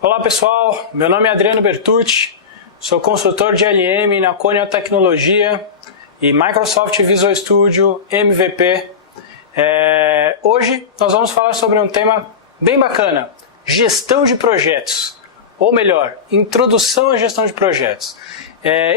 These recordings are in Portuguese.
Olá pessoal, meu nome é Adriano Bertucci, sou consultor de LM na Coneo Tecnologia e Microsoft Visual Studio MVP. Hoje nós vamos falar sobre um tema bem bacana, gestão de projetos, ou melhor, introdução à gestão de projetos.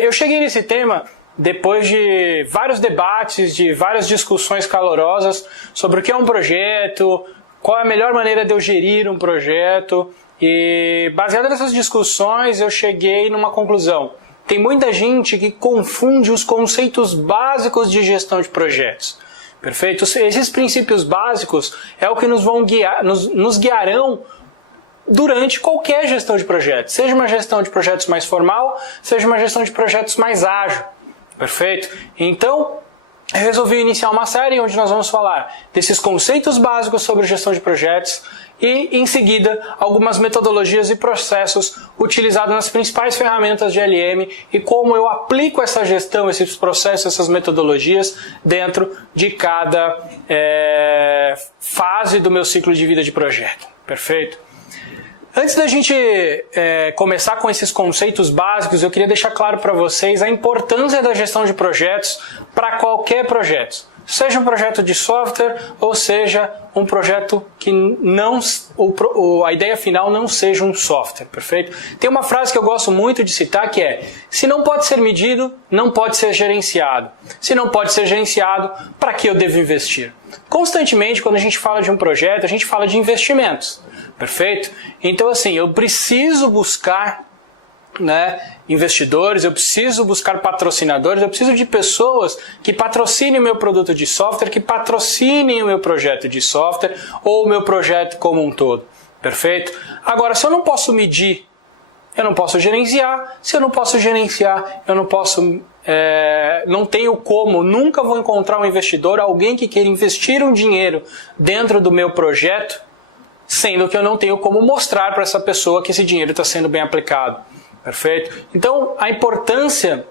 Eu cheguei nesse tema depois de vários debates, de várias discussões calorosas sobre o que é um projeto, qual é a melhor maneira de eu gerir um projeto. E baseado nessas discussões eu cheguei numa conclusão. Tem muita gente que confunde os conceitos básicos de gestão de projetos. Perfeito? Esses princípios básicos é o que nos vão guiar, nos guiarão durante qualquer gestão de projetos. Seja uma gestão de projetos mais formal, seja uma gestão de projetos mais ágil. Perfeito? Então, eu resolvi iniciar uma série onde nós vamos falar desses conceitos básicos sobre gestão de projetos e, em seguida, algumas metodologias e processos utilizados nas principais ferramentas de LM e como eu aplico essa gestão, esses processos, essas metodologias dentro de cada fase do meu ciclo de vida de projeto. Perfeito? Antes da gente começar com esses conceitos básicos, eu queria deixar claro para vocês a importância da gestão de projetos para qualquer projeto. Seja um projeto de software ou seja um projeto que a ideia final não seja um software, perfeito? Tem uma frase que eu gosto muito de citar que é: se não pode ser medido, não pode ser gerenciado. Se não pode ser gerenciado, para que eu devo investir? Constantemente, quando a gente fala de um projeto, a gente fala de investimentos, perfeito? Então assim, eu preciso buscar investidores, eu preciso buscar patrocinadores, eu preciso de pessoas que patrocinem o meu produto de software, que patrocinem o meu projeto de software ou o meu projeto como um todo. Perfeito? Agora, se eu não posso medir, eu não posso gerenciar. Se eu não posso gerenciar, eu não posso, não tenho como, nunca vou encontrar um investidor, alguém que queira investir um dinheiro dentro do meu projeto, sendo que eu não tenho como mostrar para essa pessoa que esse dinheiro está sendo bem aplicado. Perfeito? Então, a importância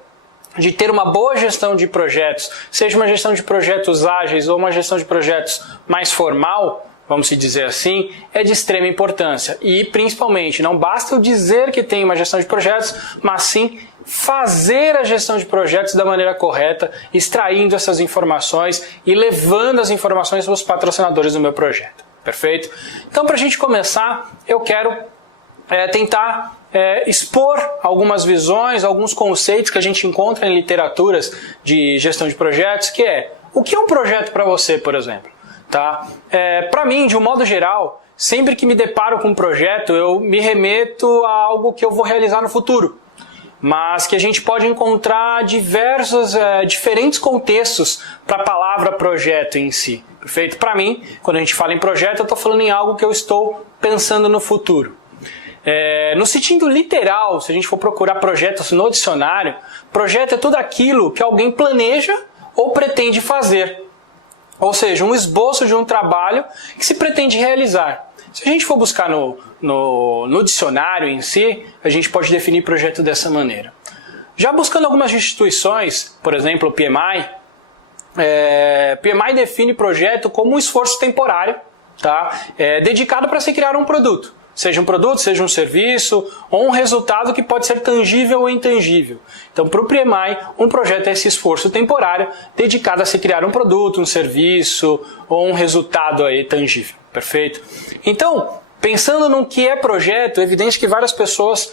de ter uma boa gestão de projetos, seja uma gestão de projetos ágeis ou uma gestão de projetos mais formal, vamos dizer assim, é de extrema importância. E, principalmente, não basta eu dizer que tem uma gestão de projetos, mas sim fazer a gestão de projetos da maneira correta, extraindo essas informações e levando as informações para os patrocinadores do meu projeto. Perfeito? Então, para a gente começar, eu quero tentar expor algumas visões, alguns conceitos que a gente encontra em literaturas de gestão de projetos, que é: o que é um projeto para você, por exemplo? Tá? Para mim, de um modo geral, sempre que me deparo com um projeto, eu me remeto a algo que eu vou realizar no futuro, mas que a gente pode encontrar diferentes contextos para a palavra projeto em si. Perfeito? Para mim, quando a gente fala em projeto, eu estou falando em algo que eu estou pensando no futuro. No sentido literal, se a gente for procurar projetos no dicionário, projeto é tudo aquilo que alguém planeja ou pretende fazer. Ou seja, um esboço de um trabalho que se pretende realizar. Se a gente for buscar no dicionário em si, a gente pode definir projeto dessa maneira. Já buscando algumas instituições, por exemplo o PMI, PMI define projeto como um esforço temporário, tá? Dedicado para se criar um produto. Seja um produto, seja um serviço, ou um resultado que pode ser tangível ou intangível. Então, para o PMI, um projeto é esse esforço temporário dedicado a se criar um produto, um serviço ou um resultado aí tangível. Perfeito? Então, pensando no que é projeto, é evidente que várias pessoas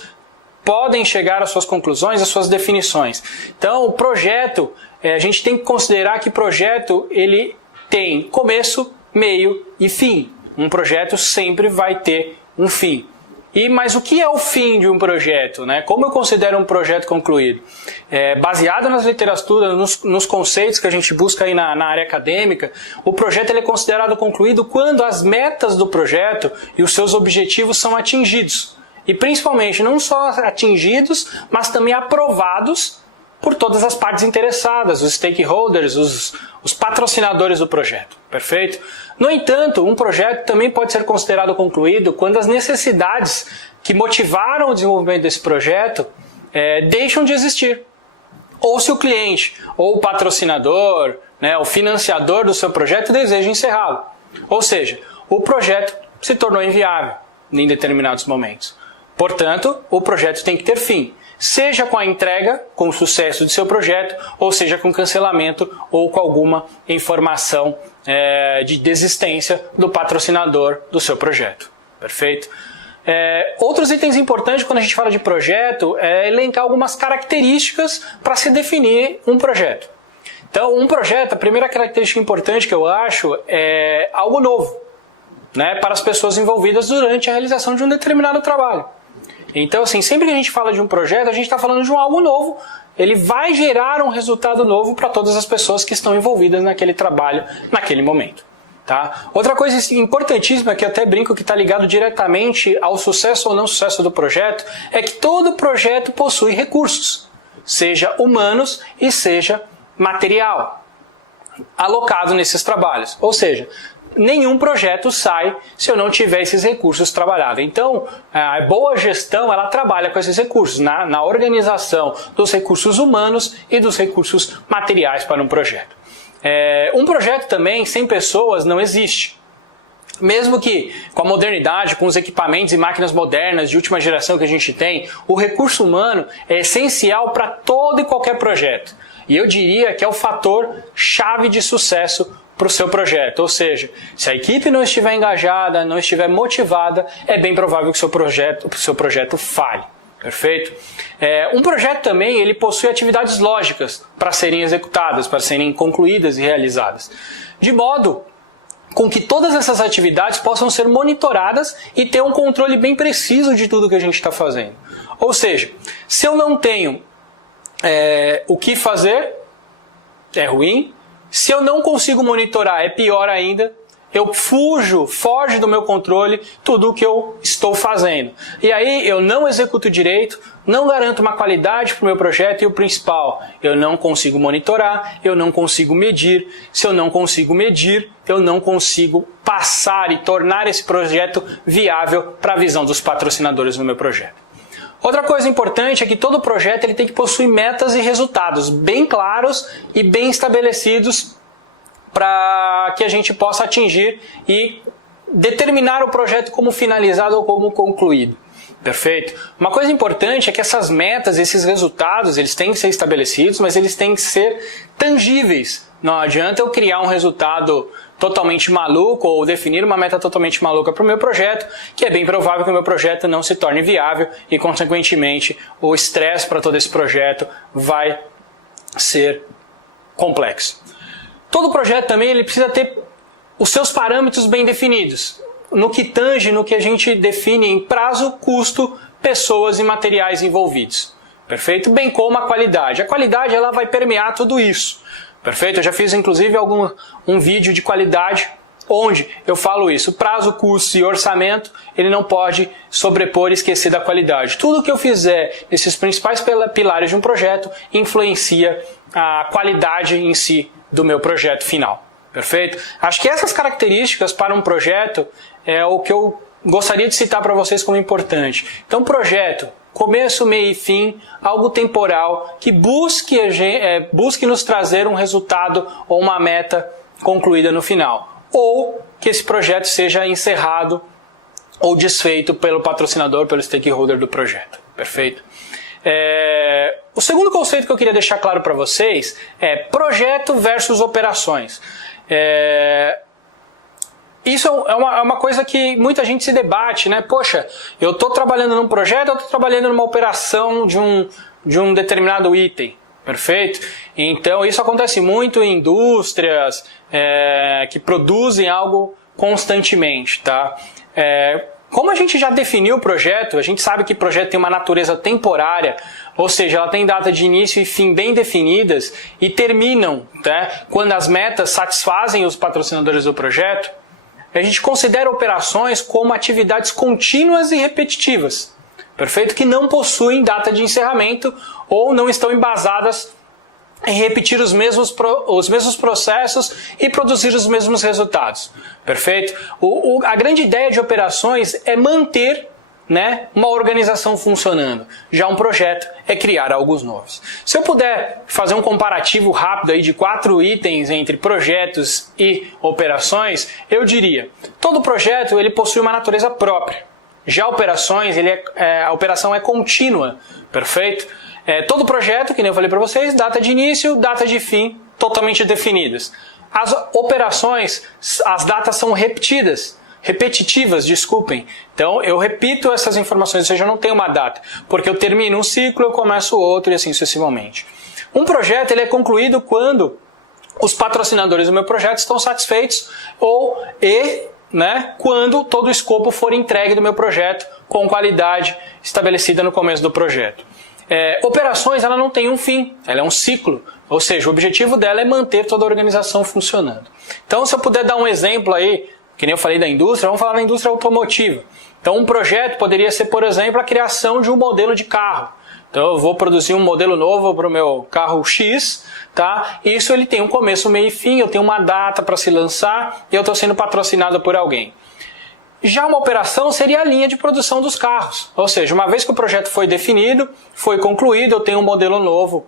podem chegar às suas conclusões, às suas definições. Então, o projeto, a gente tem que considerar que projeto ele tem começo, meio e fim. Um projeto sempre vai ter um fim. Mas o que é o fim de um projeto? Como eu considero um projeto concluído? Baseado nas literaturas, nos conceitos que a gente busca aí na área acadêmica, o projeto ele é considerado concluído quando as metas do projeto e os seus objetivos são atingidos. E principalmente não só atingidos, mas também aprovados por todas as partes interessadas, os stakeholders, os patrocinadores do projeto. Perfeito? No entanto, um projeto também pode ser considerado concluído quando as necessidades que motivaram o desenvolvimento desse projeto deixam de existir. Ou se o cliente, ou o patrocinador, o financiador do seu projeto deseja encerrá-lo. Ou seja, o projeto se tornou inviável em determinados momentos. Portanto, o projeto tem que ter fim, seja com a entrega, com o sucesso de seu projeto, ou seja com cancelamento ou com alguma informação de desistência do patrocinador do seu projeto. Perfeito? Outros itens importantes quando a gente fala de projeto é elencar algumas características para se definir um projeto. Então, um projeto, a primeira característica importante que eu acho é algo novo, né, para as pessoas envolvidas durante a realização de um determinado trabalho. Então, assim, sempre que a gente fala de um projeto, a gente está falando de algo novo, ele vai gerar um resultado novo para todas as pessoas que estão envolvidas naquele trabalho, naquele momento. Tá? Outra coisa importantíssima, que eu até brinco que está ligado diretamente ao sucesso ou não sucesso do projeto, é que todo projeto possui recursos, seja humanos e seja material, alocado nesses trabalhos. Ou seja, nenhum projeto sai se eu não tiver esses recursos trabalhados. Então, a boa gestão, ela trabalha com esses recursos, na organização dos recursos humanos e dos recursos materiais para um projeto. Um projeto também, sem pessoas, não existe. Mesmo que com a modernidade, com os equipamentos e máquinas modernas de última geração que a gente tem, o recurso humano é essencial para todo e qualquer projeto. E eu diria que é o fator chave de sucesso para o seu projeto. Ou seja, se a equipe não estiver engajada, não estiver motivada, é bem provável que o seu projeto falhe. Perfeito? Um projeto também ele possui atividades lógicas para serem executadas, para serem concluídas e realizadas. De modo com que todas essas atividades possam ser monitoradas e ter um controle bem preciso de tudo que a gente está fazendo. Ou seja, se eu não tenho o que fazer, é ruim. Se eu não consigo monitorar, é pior ainda. Eu foge do meu controle tudo o que eu estou fazendo. E aí eu não executo direito, não garanto uma qualidade para o meu projeto e o principal, eu não consigo monitorar, eu não consigo medir. Se eu não consigo medir, eu não consigo passar e tornar esse projeto viável para a visão dos patrocinadores no meu projeto. Outra coisa importante é que todo projeto ele tem que possuir metas e resultados bem claros e bem estabelecidos para que a gente possa atingir e determinar o projeto como finalizado ou como concluído. Perfeito? Uma coisa importante é que essas metas, esses resultados, eles têm que ser estabelecidos, mas eles têm que ser tangíveis. Não adianta eu criar um resultado totalmente maluco ou definir uma meta totalmente maluca para o meu projeto, que é bem provável que o meu projeto não se torne viável e, consequentemente, o estresse para todo esse projeto vai ser complexo. Todo projeto também ele precisa ter os seus parâmetros bem definidos, no que tange, no que a gente define em prazo, custo, pessoas e materiais envolvidos. Perfeito? Bem como a qualidade. A qualidade ela vai permear tudo isso. Perfeito? Eu já fiz inclusive um vídeo de qualidade onde eu falo isso. Prazo, custo e orçamento, ele não pode sobrepor e esquecer da qualidade. Tudo que eu fizer nesses principais pilares de um projeto influencia a qualidade em si do meu projeto final. Perfeito? Acho que essas características para um projeto é o que eu gostaria de citar para vocês como importante. Então, projeto, começo, meio e fim, algo temporal, que busque nos trazer um resultado ou uma meta concluída no final. Ou que esse projeto seja encerrado ou desfeito pelo patrocinador, pelo stakeholder do projeto. Perfeito? O segundo conceito que eu queria deixar claro para vocês é projeto versus operações. Isso é uma coisa que muita gente se debate, né? Poxa, eu estou trabalhando num projeto, eu estou trabalhando numa operação de um determinado item. Perfeito? Então isso acontece muito em indústrias que produzem algo constantemente, tá? Como a gente já definiu o projeto, a gente sabe que o projeto tem uma natureza temporária, ou seja, ela tem data de início e fim bem definidas e terminam, tá? Quando as metas satisfazem os patrocinadores do projeto. A gente considera operações como atividades contínuas e repetitivas, perfeito? Que não possuem data de encerramento ou não estão embasadas em repetir os mesmos processos e produzir os mesmos resultados. Perfeito? A grande ideia de operações é manter, né, uma organização funcionando. Já um projeto é criar algo novos. Se eu puder fazer um comparativo rápido aí de 4 itens entre projetos e operações, eu diria, todo projeto ele possui uma natureza própria. Já operações, a operação é contínua, perfeito? Todo projeto, que nem eu falei para vocês, data de início, data de fim, totalmente definidas. As operações, as datas são repetitivas, desculpem. Então, eu repito essas informações, ou seja, eu não tenho uma data, porque eu termino um ciclo, eu começo outro e assim sucessivamente. Um projeto ele é concluído quando os patrocinadores do meu projeto estão satisfeitos quando todo o escopo for entregue do meu projeto com qualidade estabelecida no começo do projeto. Operações, ela não tem um fim, ela é um ciclo, ou seja, o objetivo dela é manter toda a organização funcionando. Então, se eu puder dar um exemplo aí, que nem eu falei da indústria, vamos falar da indústria automotiva. Então, um projeto poderia ser, por exemplo, a criação de um modelo de carro. Então, eu vou produzir um modelo novo para o meu carro X, tá? Isso ele tem um começo, meio e fim, eu tenho uma data para se lançar e eu estou sendo patrocinado por alguém. Já uma operação seria a linha de produção dos carros. Ou seja, uma vez que o projeto foi definido, foi concluído, eu tenho um modelo novo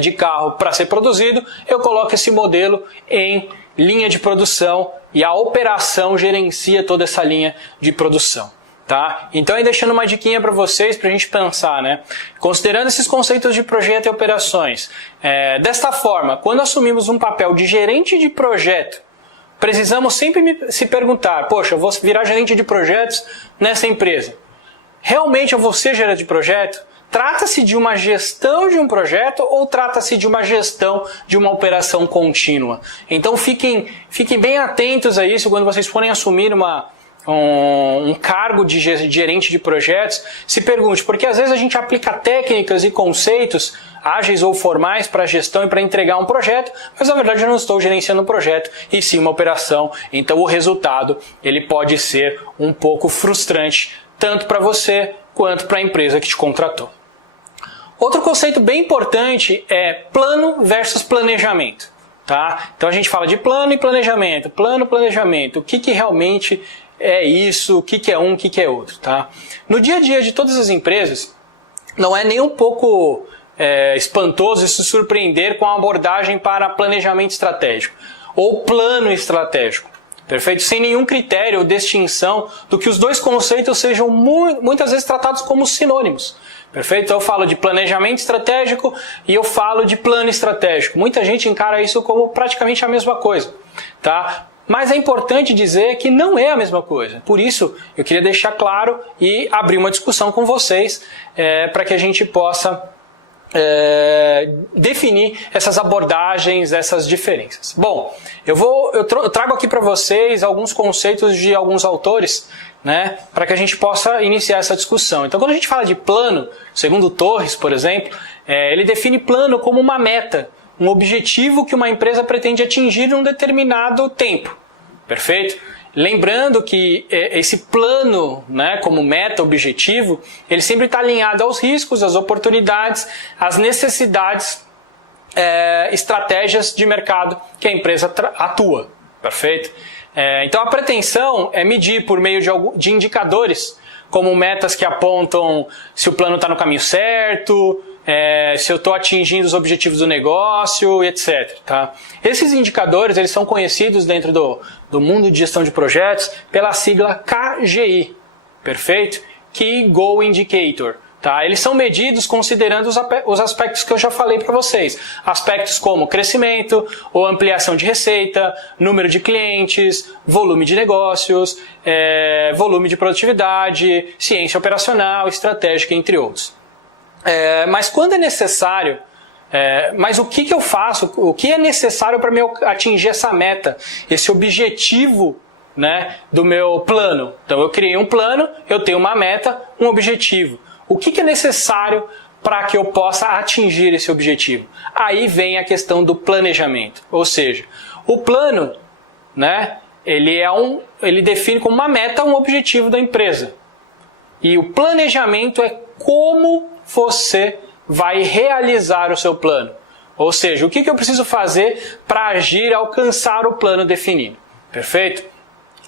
de carro para ser produzido, eu coloco esse modelo em linha de produção e a operação gerencia toda essa linha de produção. Tá? Então, aí deixando uma diquinha para vocês, para a gente pensar, né? Considerando esses conceitos de projeto e operações, desta forma, quando assumimos um papel de gerente de projeto, precisamos sempre se perguntar, poxa, eu vou virar gerente de projetos nessa empresa. Realmente eu vou ser gerente de projeto? Trata-se de uma gestão de um projeto ou trata-se de uma gestão de uma operação contínua? Então fiquem bem atentos a isso quando vocês forem assumir um cargo de gerente de projetos. Se pergunte, porque às vezes a gente aplica técnicas e conceitos ágeis ou formais para a gestão e para entregar um projeto, mas na verdade eu não estou gerenciando um projeto e sim uma operação. Então o resultado ele pode ser um pouco frustrante, tanto para você quanto para a empresa que te contratou. Outro conceito bem importante é plano versus planejamento. Tá? Então a gente fala de plano e planejamento. Plano, planejamento. O que realmente é isso? O que é um, o que é outro? Tá? No dia a dia de todas as empresas, não é nem um pouco espantoso se surpreender com a abordagem para planejamento estratégico ou plano estratégico. Perfeito? Sem nenhum critério ou distinção do que os dois conceitos sejam muitas vezes tratados como sinônimos. Perfeito? Então eu falo de planejamento estratégico e eu falo de plano estratégico. Muita gente encara isso como praticamente a mesma coisa. Tá? Mas é importante dizer que não é a mesma coisa. Por isso, eu queria deixar claro e abrir uma discussão com vocês para que a gente possa definir essas abordagens, essas diferenças. Bom, eu trago aqui para vocês alguns conceitos de alguns autores, né, para que a gente possa iniciar essa discussão. Então, quando a gente fala de plano, segundo Torres, por exemplo, ele define plano como uma meta, um objetivo que uma empresa pretende atingir em um determinado tempo. Perfeito? Lembrando que esse plano, né, como meta, objetivo, ele sempre está alinhado aos riscos, às oportunidades, às necessidades, estratégias de mercado que a empresa atua. Perfeito? Então a pretensão é medir por meio de indicadores, como metas que apontam se o plano está no caminho certo, se eu estou atingindo os objetivos do negócio, etc. Tá? Esses indicadores eles são conhecidos dentro do mundo de gestão de projetos pela sigla KGI, perfeito? Key Goal Indicator. Tá? Eles são medidos considerando os aspectos que eu já falei para vocês. Aspectos como crescimento ou ampliação de receita, número de clientes, volume de negócios, volume de produtividade, ciência operacional, estratégica, entre outros. Mas quando é necessário, mas o que eu faço, o que é necessário para eu atingir essa meta, esse objetivo, né, do meu plano? Então eu criei um plano, eu tenho uma meta, um objetivo. O que é necessário para que eu possa atingir esse objetivo? Aí vem a questão do planejamento. Ou seja, o plano, né, ele define como uma meta um objetivo da empresa. E o planejamento é como você vai realizar o seu plano. Ou seja, o que eu preciso fazer para agir e alcançar o plano definido. Perfeito?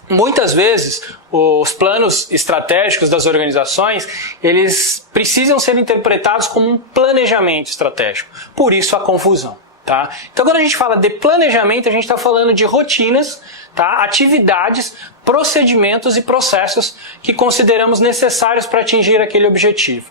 Muitas vezes, os planos estratégicos das organizações, eles precisam ser interpretados como um planejamento estratégico. Por isso a confusão. Tá? Então, quando a gente fala de planejamento, a gente está falando de rotinas, tá? Atividades, procedimentos e processos que consideramos necessários para atingir aquele objetivo.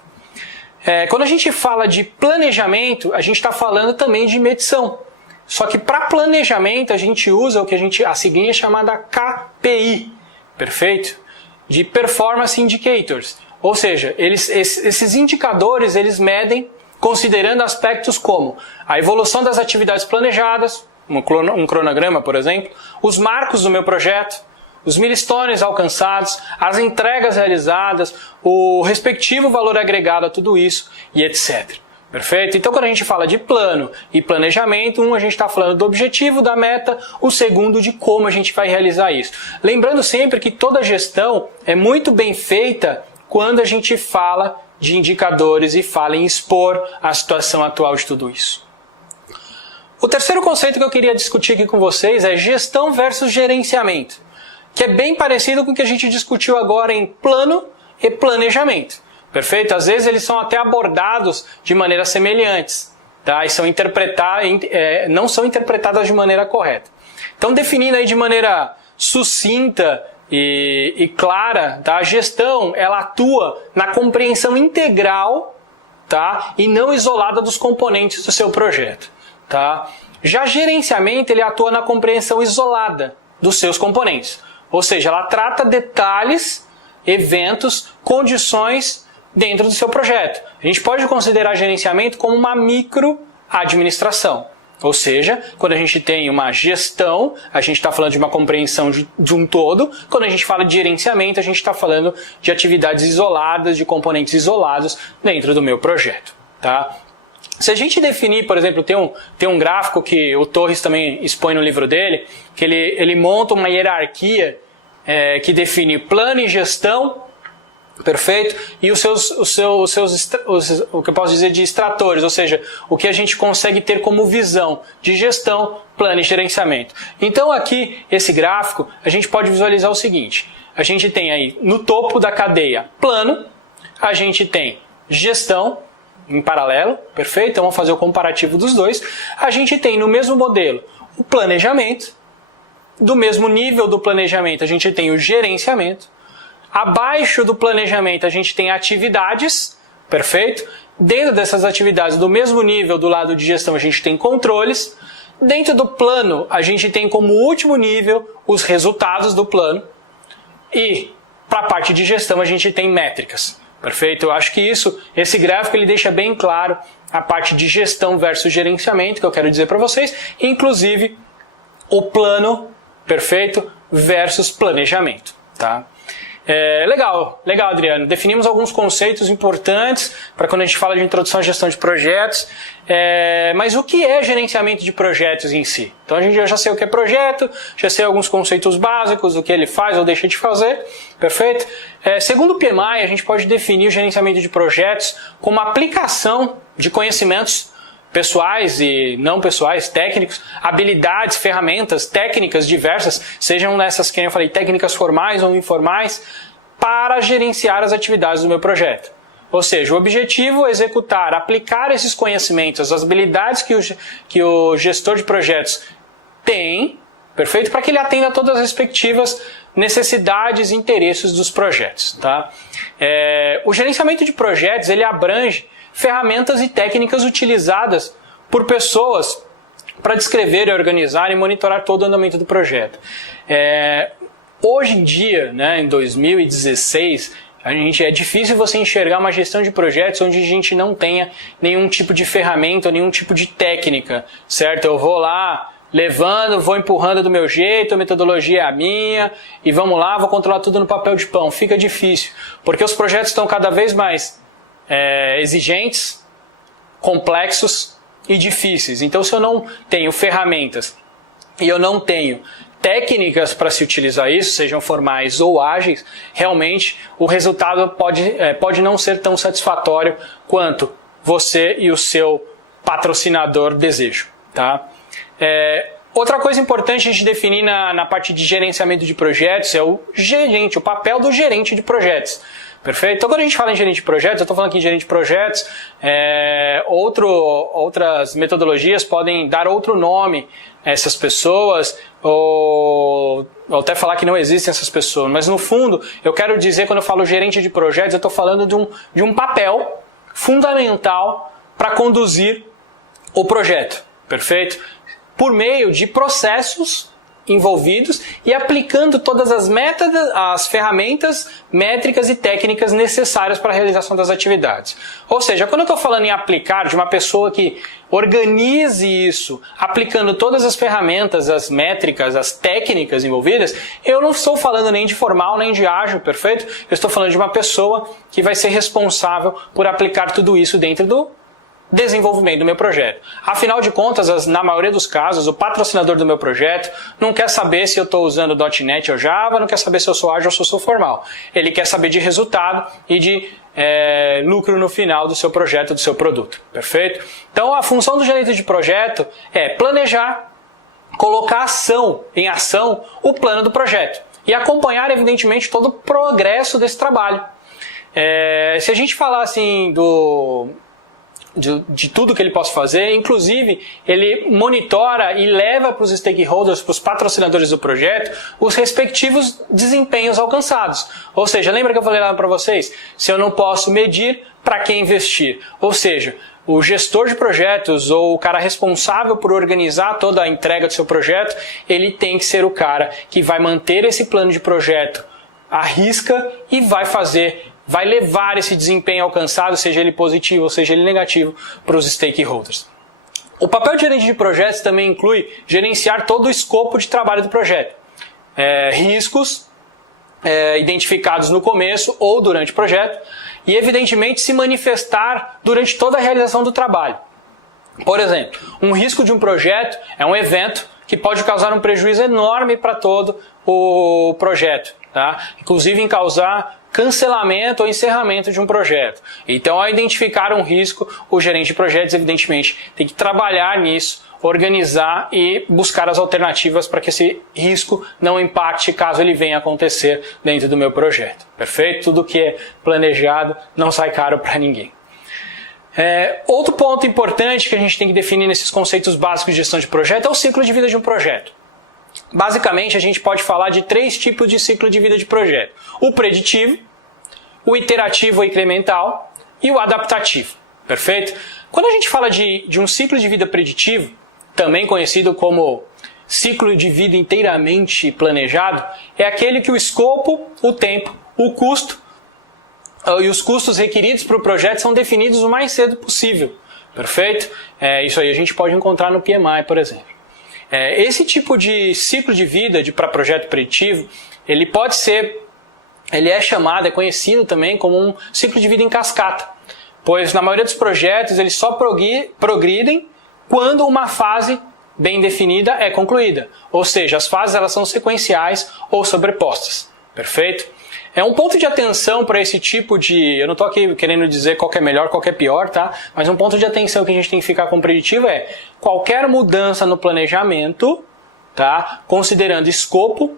Quando a gente fala de planejamento, a gente está falando também de medição. Só que para planejamento a gente usa o que a sigla é chamada KPI, perfeito? De Performance Indicators. Ou seja, esses indicadores eles medem considerando aspectos como a evolução das atividades planejadas, um cronograma, por exemplo, os marcos do meu projeto, os milestones alcançados, as entregas realizadas, o respectivo valor agregado a tudo isso e etc. Perfeito? Então, quando a gente fala de plano e planejamento, a gente está falando do objetivo, da meta, o segundo de como a gente vai realizar isso. Lembrando sempre que toda gestão é muito bem feita quando a gente fala de indicadores e fala em expor a situação atual de tudo isso. O terceiro conceito que eu queria discutir aqui com vocês é gestão versus gerenciamento, que é bem parecido com o que a gente discutiu agora em plano e planejamento. Perfeito? Às vezes eles são até abordados de maneiras semelhantes, tá? E não são interpretadas de maneira correta. Então, definindo aí de maneira sucinta e clara, tá? A gestão ela atua na compreensão integral, tá? E não isolada dos componentes do seu projeto. Tá? Já gerenciamento ele atua na compreensão isolada dos seus componentes. Ou seja, ela trata detalhes, eventos, condições dentro do seu projeto. A gente pode considerar gerenciamento como uma microadministração. Ou seja, quando a gente tem uma gestão, a gente está falando de uma compreensão de um todo. Quando a gente fala de gerenciamento, a gente está falando de atividades isoladas, de componentes isolados dentro do meu projeto. Tá? Se a gente definir, por exemplo, tem um gráfico que o Torres também expõe no livro dele, que ele monta uma hierarquia que define plano e gestão, perfeito? E o que eu posso dizer de extratores, ou seja, o que a gente consegue ter como visão de gestão, plano e gerenciamento. Então aqui, esse gráfico, a gente pode visualizar o seguinte, a gente tem aí no topo da cadeia plano, a gente tem gestão, em paralelo, perfeito? Então vamos fazer o comparativo dos dois. A gente tem no mesmo modelo o planejamento, do mesmo nível do planejamento a gente tem o gerenciamento, abaixo do planejamento a gente tem atividades, perfeito? Dentro dessas atividades, do mesmo nível do lado de gestão a gente tem controles, dentro do plano a gente tem como último nível os resultados do plano e para a parte de gestão a gente tem métricas. Perfeito? Eu acho que esse gráfico ele deixa bem claro a parte de gestão versus gerenciamento, que eu quero dizer para vocês, inclusive o plano, perfeito, versus planejamento. Tá? Legal, Adriano. Definimos alguns conceitos importantes para quando a gente fala de introdução à gestão de projetos. Mas o que é gerenciamento de projetos em si? Então eu já sei o que é projeto, já sei alguns conceitos básicos, o que ele faz ou deixa de fazer, perfeito? Segundo o PMI, a gente pode definir o gerenciamento de projetos como aplicação de conhecimentos pessoais e não pessoais, técnicos, habilidades, ferramentas, técnicas diversas, sejam nessas que eu falei, técnicas formais ou informais, para gerenciar as atividades do meu projeto. Ou seja, o objetivo é executar, aplicar esses conhecimentos, as habilidades que o gestor de projetos tem, perfeito? Para que ele atenda a todas as respectivas necessidades e interesses dos projetos. Tá? O gerenciamento de projetos ele abrange ferramentas e técnicas utilizadas por pessoas para descrever, organizar e monitorar todo o andamento do projeto. Hoje em dia, né, em 2016, é difícil você enxergar uma gestão de projetos onde a gente não tenha nenhum tipo de ferramenta, nenhum tipo de técnica, certo? Eu vou lá, levando, vou empurrando do meu jeito, a metodologia é a minha, e vamos lá, vou controlar tudo no papel de pão. Fica difícil, porque os projetos estão cada vez mais exigentes, complexos e difíceis. Então, se eu não tenho ferramentas e eu não tenho técnicas para se utilizar isso, sejam formais ou ágeis, realmente o resultado pode não ser tão satisfatório quanto você e o seu patrocinador desejam. Tá? Outra coisa importante a gente definir na parte de gerenciamento de projetos é o papel do gerente de projetos. Perfeito? Então, quando a gente fala em gerente de projetos, eu estou falando aqui em gerente de projetos, outras metodologias podem dar outro nome a essas pessoas, ou até falar que não existem essas pessoas. Mas, no fundo, eu quero dizer, quando eu falo gerente de projetos, eu estou falando de um papel fundamental para conduzir o projeto. Perfeito? Por meio de processos envolvidos e aplicando todas as ferramentas, métricas e técnicas necessárias para a realização das atividades. Ou seja, quando eu estou falando em aplicar, de uma pessoa que organize isso, aplicando todas as ferramentas, as métricas, as técnicas envolvidas, eu não estou falando nem de formal, nem de ágil, perfeito? Eu estou falando de uma pessoa que vai ser responsável por aplicar tudo isso dentro do desenvolvimento do meu projeto. Afinal de contas, na maioria dos casos, o patrocinador do meu projeto não quer saber se eu estou usando .NET ou Java, não quer saber se eu sou ágil ou se eu sou formal. Ele quer saber de resultado e de lucro no final do seu projeto, do seu produto. Perfeito? Então, a função do gerente de projeto é planejar, colocar em ação o plano do projeto e acompanhar, evidentemente, todo o progresso desse trabalho. Se a gente falar assim de tudo que ele possa fazer, inclusive ele monitora e leva para os stakeholders, para os patrocinadores do projeto, os respectivos desempenhos alcançados. Ou seja, lembra que eu falei lá para vocês? Se eu não posso medir, para que investir? Ou seja, o gestor de projetos ou o cara responsável por organizar toda a entrega do seu projeto, ele tem que ser o cara que vai manter esse plano de projeto à risca e vai levar esse desempenho alcançado, seja ele positivo ou seja ele negativo, para os stakeholders. O papel de gerente de projetos também inclui gerenciar todo o escopo de trabalho do projeto. Riscos identificados no começo ou durante o projeto e, evidentemente, se manifestar durante toda a realização do trabalho. Por exemplo, um risco de um projeto é um evento que pode causar um prejuízo enorme para todo o projeto, tá? Inclusive em causar cancelamento ou encerramento de um projeto. Então, ao identificar um risco, o gerente de projetos, evidentemente, tem que trabalhar nisso, organizar e buscar as alternativas para que esse risco não impacte caso ele venha a acontecer dentro do meu projeto. Perfeito? Tudo que é planejado não sai caro para ninguém. Outro ponto importante que a gente tem que definir nesses conceitos básicos de gestão de projeto é o ciclo de vida de um projeto. Basicamente, a gente pode falar de 3 tipos de ciclo de vida de projeto. O preditivo, o iterativo ou incremental e o adaptativo. Perfeito? Quando a gente fala de um ciclo de vida preditivo, também conhecido como ciclo de vida inteiramente planejado, é aquele que o escopo, o tempo, o custo e os custos requeridos para o projeto são definidos o mais cedo possível. Perfeito? Isso aí a gente pode encontrar no PMI, por exemplo. Esse tipo de ciclo de vida para projeto preditivo, ele é conhecido também como um ciclo de vida em cascata, pois na maioria dos projetos eles só progridem quando uma fase bem definida é concluída, ou seja, as fases elas são sequenciais ou sobrepostas. Perfeito? Um ponto de atenção para esse tipo de... Eu não estou aqui querendo dizer qual que é melhor, qual que é pior, tá? Mas um ponto de atenção que a gente tem que ficar com o preditivo é qualquer mudança no planejamento, tá? Considerando escopo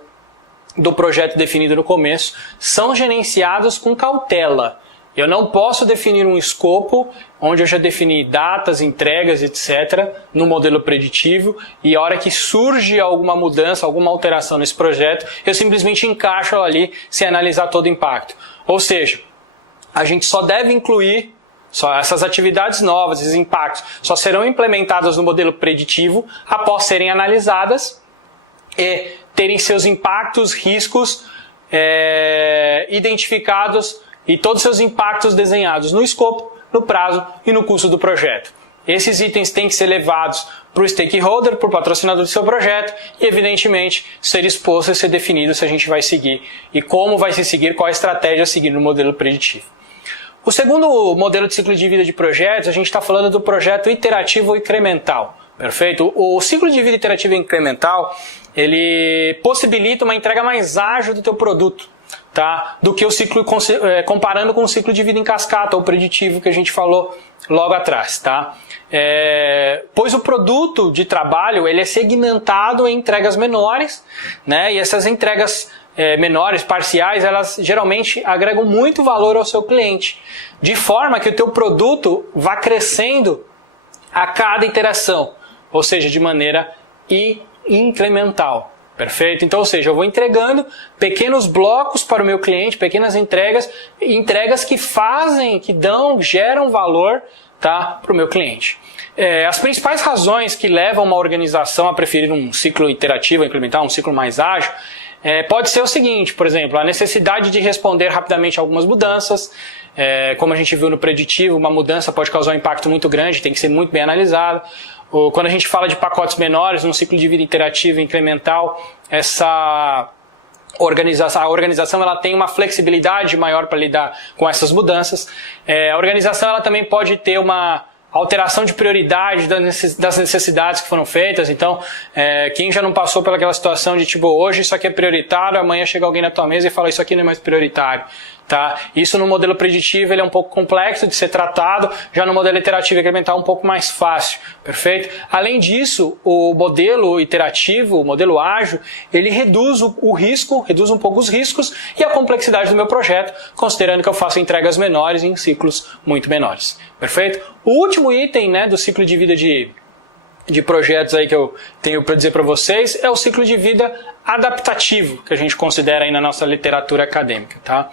do projeto definido no começo, são gerenciados com cautela. Eu não posso definir um escopo onde eu já defini datas, entregas, etc. no modelo preditivo e a hora que surge alguma mudança, alguma alteração nesse projeto, eu simplesmente encaixo ela ali sem analisar todo o impacto. Ou seja, a gente só deve incluir essas atividades novas, esses impactos, só serão implementadas no modelo preditivo após serem analisadas e terem seus impactos, riscos identificados e todos os seus impactos desenhados no escopo, no prazo e no custo do projeto. Esses itens têm que ser levados para o stakeholder, para o patrocinador do seu projeto e, evidentemente, ser exposto e ser definido se a gente vai seguir e como vai se seguir, qual a estratégia a seguir no modelo preditivo. O segundo modelo de ciclo de vida de projetos, a gente está falando do projeto iterativo ou incremental. Perfeito? O ciclo de vida iterativo e incremental, ele possibilita uma entrega mais ágil do teu produto. Tá? Do que o ciclo, comparando com o ciclo de vida em cascata ou preditivo que a gente falou logo atrás. Tá? Pois o produto de trabalho ele é segmentado em entregas menores, né? E essas entregas menores, parciais, elas geralmente agregam muito valor ao seu cliente, de forma que o teu produto vá crescendo a cada interação, ou seja, de maneira incremental. Perfeito? Então, ou seja, eu vou entregando pequenos blocos para o meu cliente, pequenas entregas que fazem, geram valor, tá, para o meu cliente. As principais razões que levam uma organização a preferir um ciclo iterativo, a implementar um ciclo mais ágil, pode ser o seguinte, por exemplo, a necessidade de responder rapidamente a algumas mudanças. Como a gente viu no preditivo, uma mudança pode causar um impacto muito grande, tem que ser muito bem analisada. Quando a gente fala de pacotes menores, num ciclo de vida interativo e incremental, a organização ela tem uma flexibilidade maior para lidar com essas mudanças. A organização ela também pode ter uma alteração de prioridade das necessidades que foram feitas. Então, quem já não passou pelaquela situação de tipo, hoje isso aqui é prioritário, amanhã chega alguém na tua mesa e fala isso aqui não é mais prioritário. Tá? Isso no modelo preditivo ele é um pouco complexo de ser tratado, já no modelo iterativo incremental é um pouco mais fácil, perfeito? Além disso, o modelo iterativo, o modelo ágil, ele reduz o risco, reduz um pouco os riscos e a complexidade do meu projeto, considerando que eu faço entregas menores em ciclos muito menores, perfeito? O último item, né, do ciclo de vida de projetos aí que eu tenho para dizer para vocês é o ciclo de vida adaptativo, que a gente considera aí na nossa literatura acadêmica. Tá?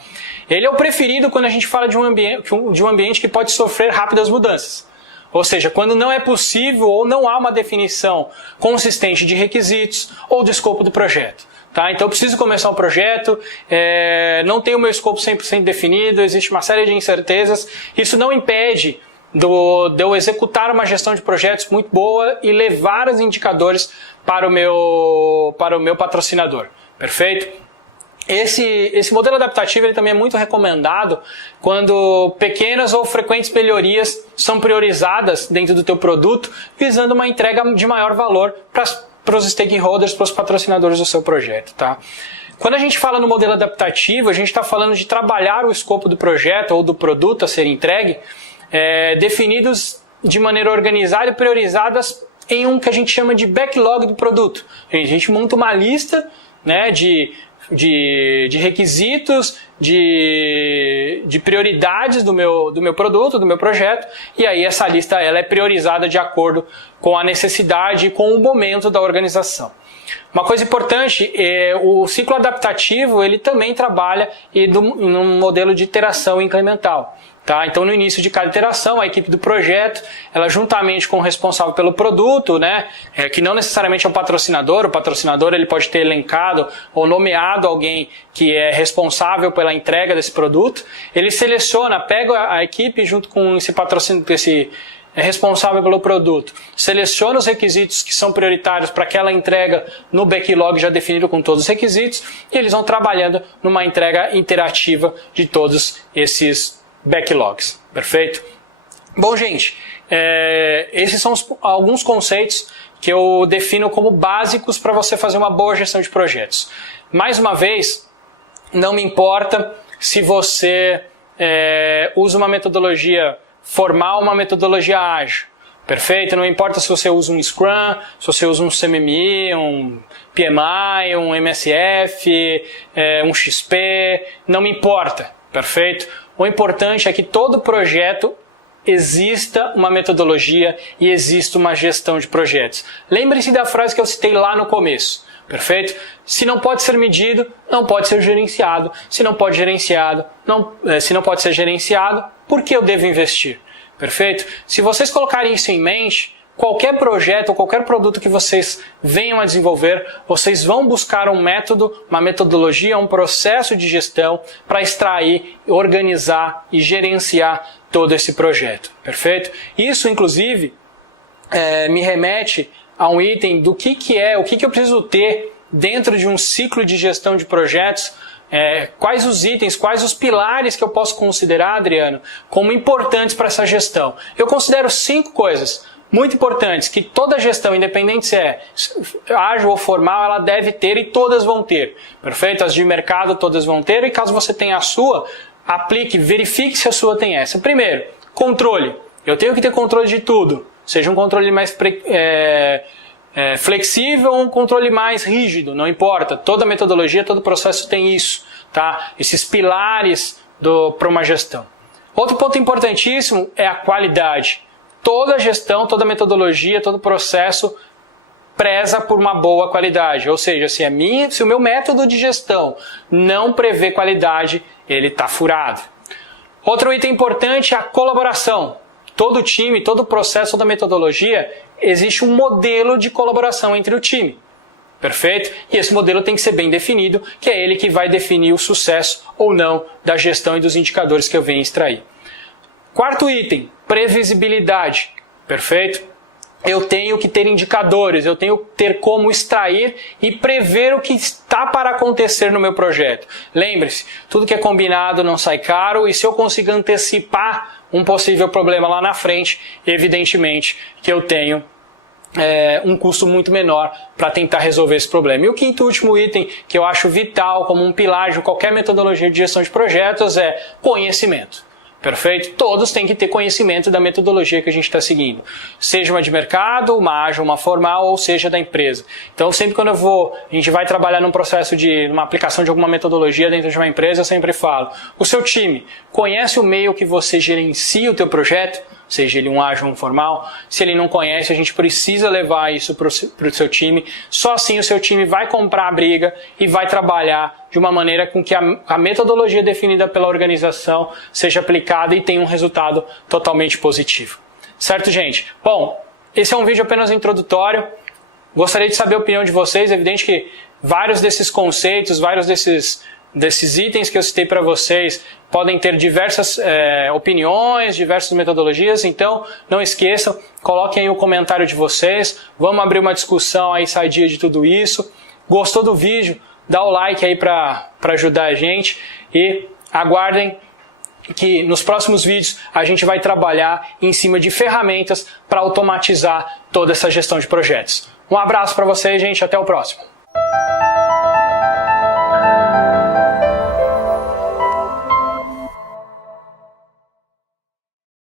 Ele é o preferido quando a gente fala de um ambiente que pode sofrer rápidas mudanças. Ou seja, quando não é possível ou não há uma definição consistente de requisitos ou do escopo do projeto. Tá? Então eu preciso começar um projeto, não tenho o meu escopo 100% definido, existe uma série de incertezas. Isso não impede de eu executar uma gestão de projetos muito boa e levar os indicadores para o meu patrocinador. Perfeito? Esse modelo adaptativo ele também é muito recomendado quando pequenas ou frequentes melhorias são priorizadas dentro do teu produto, visando uma entrega de maior valor para os stakeholders, para os patrocinadores do seu projeto. Tá? Quando a gente fala no modelo adaptativo, a gente está falando de trabalhar o escopo do projeto ou do produto a ser entregue, definidos de maneira organizada e priorizadas em um que a gente chama de backlog do produto. A gente monta uma lista, né, de requisitos, de prioridades do meu produto, do meu projeto, e aí essa lista ela é priorizada de acordo com a necessidade e com o momento da organização. Uma coisa importante, o ciclo adaptativo ele também trabalha num modelo de iteração incremental. Tá? Então, no início de cada iteração, a equipe do projeto, ela juntamente com o responsável pelo produto, né, que não necessariamente é o patrocinador ele pode ter elencado ou nomeado alguém que é responsável pela entrega desse produto, ele seleciona, pega a equipe junto com esse responsável pelo produto, seleciona os requisitos que são prioritários para aquela entrega no backlog já definido com todos os requisitos, e eles vão trabalhando numa entrega interativa de todos esses backlogs, perfeito? Bom, gente, esses são alguns conceitos que eu defino como básicos para você fazer uma boa gestão de projetos. Mais uma vez, não me importa se você usa uma metodologia formal ou uma metodologia ágil, perfeito? Não importa se você usa um Scrum, se você usa um CMMI, um PMI, um MSF, um XP, não me importa, perfeito? O importante é que todo projeto exista uma metodologia e exista uma gestão de projetos. Lembre-se da frase que eu citei lá no começo, perfeito? Se não pode ser medido, não pode ser gerenciado. Se não pode ser gerenciado, por que eu devo investir? Perfeito? Se vocês colocarem isso em mente, qualquer projeto ou qualquer produto que vocês venham a desenvolver, vocês vão buscar um método, uma metodologia, um processo de gestão para extrair, organizar e gerenciar todo esse projeto. Perfeito? Isso, inclusive, me remete a um item do que eu preciso ter dentro de um ciclo de gestão de projetos. Quais os itens, quais os pilares que eu posso considerar, Adriano, como importantes para essa gestão? Eu considero 5 coisas muito importantes que toda gestão, independente se é ágil ou formal, ela deve ter e todas vão ter. Perfeito? As de mercado todas vão ter, e caso você tenha a sua, aplique, verifique se a sua tem essa. Primeiro, controle. Eu tenho que ter controle de tudo. Seja um controle flexível ou um controle mais rígido, não importa. Toda metodologia, todo processo tem isso, tá? Esses pilares para uma gestão. Outro ponto importantíssimo é a qualidade. Toda gestão, toda metodologia, todo processo preza por uma boa qualidade. Ou seja, se o meu método de gestão não prevê qualidade, ele está furado. Outro item importante é a colaboração. Todo time, todo processo, toda metodologia, existe um modelo de colaboração entre o time. Perfeito? E esse modelo tem que ser bem definido, que é ele que vai definir o sucesso ou não da gestão e dos indicadores que eu venho extrair. Quarto item, previsibilidade. Perfeito? Eu tenho que ter indicadores, eu tenho que ter como extrair e prever o que está para acontecer no meu projeto. Lembre-se, tudo que é combinado não sai caro, e se eu consigo antecipar um possível problema lá na frente, evidentemente que eu tenho um custo muito menor para tentar resolver esse problema. E o quinto e último item que eu acho vital como um pilar de qualquer metodologia de gestão de projetos é conhecimento. Perfeito? Todos têm que ter conhecimento da metodologia que a gente está seguindo. Seja uma de mercado, uma ágil, uma formal, ou seja da empresa. Então, sempre quando a gente vai trabalhar num processo uma aplicação de alguma metodologia dentro de uma empresa, eu sempre falo, o seu time conhece o meio que você gerencia o teu projeto? Seja ele um ágil ou um formal. Se ele não conhece, a gente precisa levar isso para o seu time. Só assim o seu time vai comprar a briga e vai trabalhar de uma maneira com que a metodologia definida pela organização seja aplicada e tenha um resultado totalmente positivo. Certo, gente? Bom, esse é um vídeo apenas introdutório. Gostaria de saber a opinião de vocês. É evidente que vários desses conceitos, vários desses itens que eu citei para vocês podem ter diversas opiniões, diversas metodologias, então não esqueçam, coloquem aí o comentário de vocês, vamos abrir uma discussão aí sadia de tudo isso. Gostou do vídeo? Dá o like aí para ajudar a gente e aguardem que nos próximos vídeos a gente vai trabalhar em cima de ferramentas para automatizar toda essa gestão de projetos. Um abraço para vocês, gente, até o próximo.